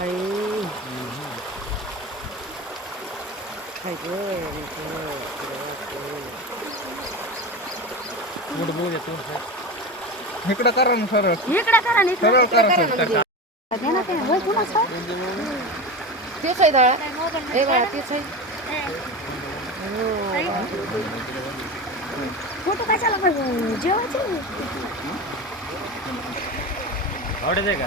आई काय गं, इकडं करा ना सरळ. इकडं करा ना सरळ इकडं करा ना? तेच आहे दळा. हे बघा तेच आहे. फोटो कशाला पाहिजे? जेवायचे? आवडायचं का?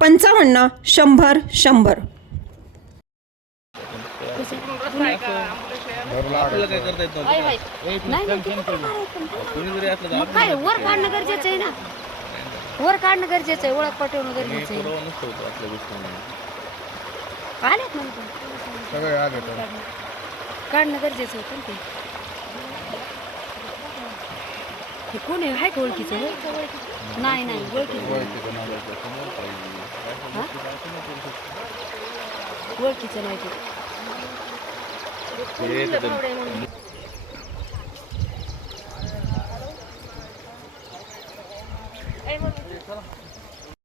पंचावन्न शंभर शंभर. काय वर काढणं गरजेचं आहे ना? वर काढणं गरजेचं आहे ओळख पटवणं गरजेचं आहे. काढणं गरजेचं होतं ते. कोण आहे? ओळखीचं? नाही नाही ओळखीचं नाही. ओळखीचं नाही. ते. हे तर-